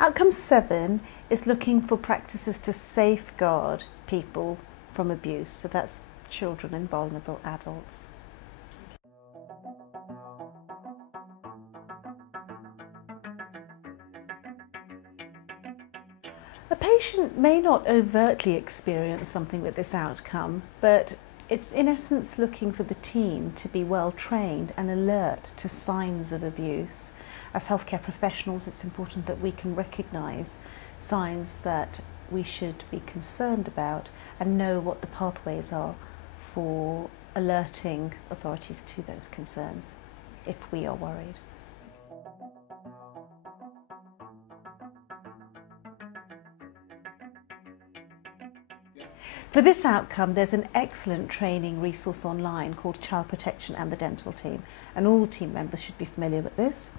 Outcome 7 is looking for practices to safeguard people from abuse, so that's children and vulnerable adults. A patient may not overtly experience something with this outcome, but it's in essence looking for the team to be well trained and alert to signs of abuse. As healthcare professionals, it's important that we can recognise signs that we should be concerned about and know what the pathways are for alerting authorities to those concerns if we are worried. For this outcome, there's an excellent training resource online called Child Protection and the Dental Team, and all team members should be familiar with this.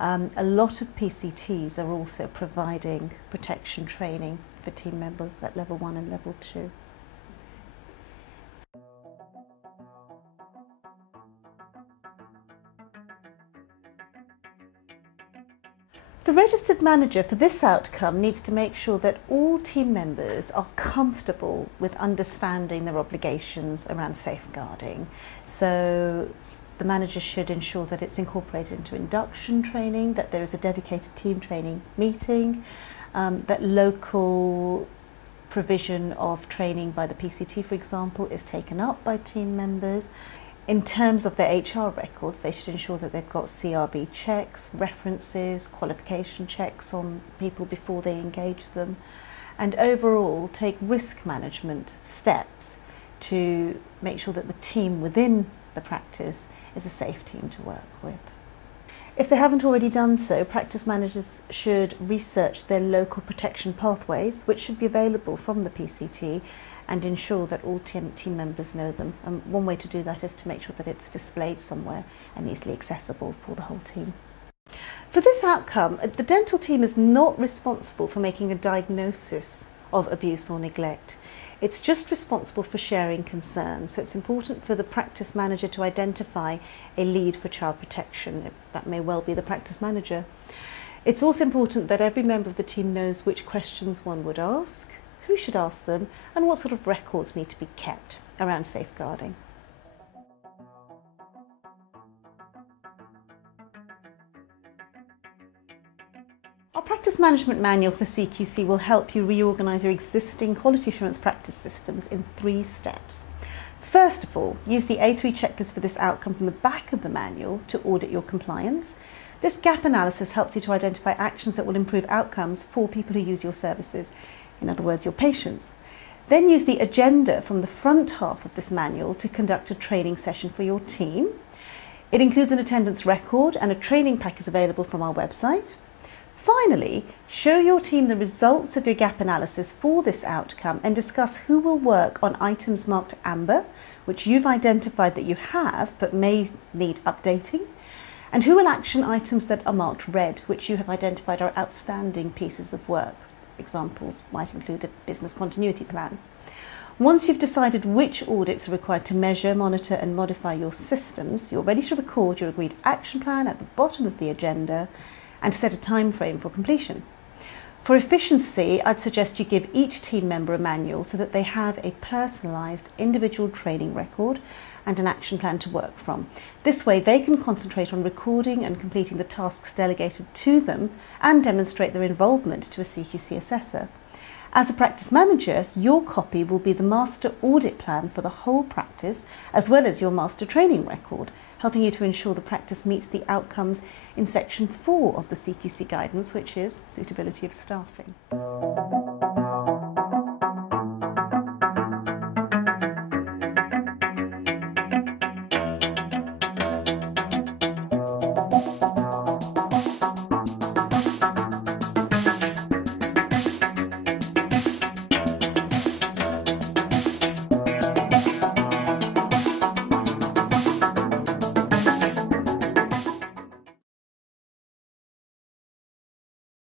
A lot of PCTs are also providing protection training for team members at level 1 and level 2. The registered manager for this outcome needs to make sure that all team members are comfortable with understanding their obligations around safeguarding. So the manager should ensure that it's incorporated into induction training, that there is a dedicated team training meeting, that local provision of training by the PCT, for example, is taken up by team members. In terms of their HR records, they should ensure that they've got CRB checks, references, qualification checks on people before they engage them, and overall take risk management steps to make sure that the team within the practice is a safe team to work with. If they haven't already done so, practice managers should research their local protection pathways, which should be available from the PCT, and ensure that all team members know them. And one way to do that is to make sure that it's displayed somewhere and easily accessible for the whole team. For this outcome, the dental team is not responsible for making a diagnosis of abuse or neglect. It's just responsible for sharing concerns. So it's important for the practice manager to identify a lead for child protection. That may well be the practice manager. It's also important that every member of the team knows which questions one would ask, who should ask them, and what sort of records need to be kept around safeguarding. Our practice management manual for CQC will help you reorganise your existing quality assurance practice systems in 3 steps. First of all, use the A3 checklist for this outcome from the back of the manual to audit your compliance. This gap analysis helps you to identify actions that will improve outcomes for people who use your services, in other words, your patients. Then use the agenda from the front half of this manual to conduct a training session for your team. It includes an attendance record, and a training pack is available from our website. Finally, show your team the results of your gap analysis for this outcome and discuss who will work on items marked amber, which you've identified that you have but may need updating, and who will action items that are marked red, which you have identified are outstanding pieces of work. Examples might include a business continuity plan. Once you've decided which audits are required to measure, monitor and modify your systems, you're ready to record your agreed action plan at the bottom of the agenda and to set a time frame for completion. For efficiency, I'd suggest you give each team member a manual so that they have a personalised individual training record and an action plan to work from. This way they can concentrate on recording and completing the tasks delegated to them and demonstrate their involvement to a CQC assessor. As a practice manager, your copy will be the master audit plan for the whole practice, as well as your master training record, helping you to ensure the practice meets the outcomes in section 4 of the CQC guidance, which is suitability of staffing.